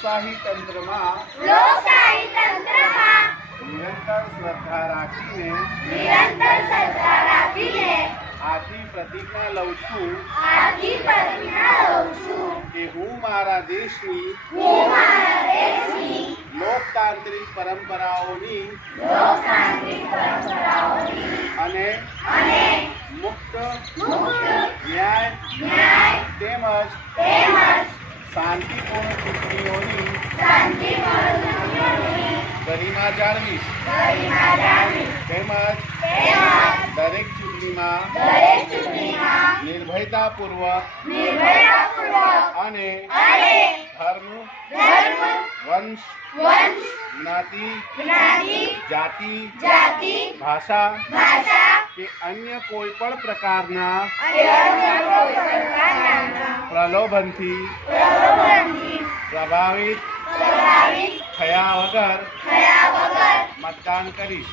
લોકશાહી તંત્રમાં નિરંતર શ્રદ્ધા રાખીને આથી પ્રતિજ્ઞા લઉં છું કે હું મારા દેશની લોકતાંત્રિક પરંપરાઓની અને મુક્ત ન્યાય તેમજ શાંતિપૂર્ણ ચૂંટણીઓની ગરિમા જાળવીશ તેમજ દરેક ચૂંટણીમાં નિર્ભયતાપૂર્વક અને ધર્મ વંશ જ્ઞાતિ જાતિ ભાષા કે અન્ય કોઈ પણ પ્રકારના પ્રલોભનથી પ્રભાવિત થયા વગર મતદાન કરીશ।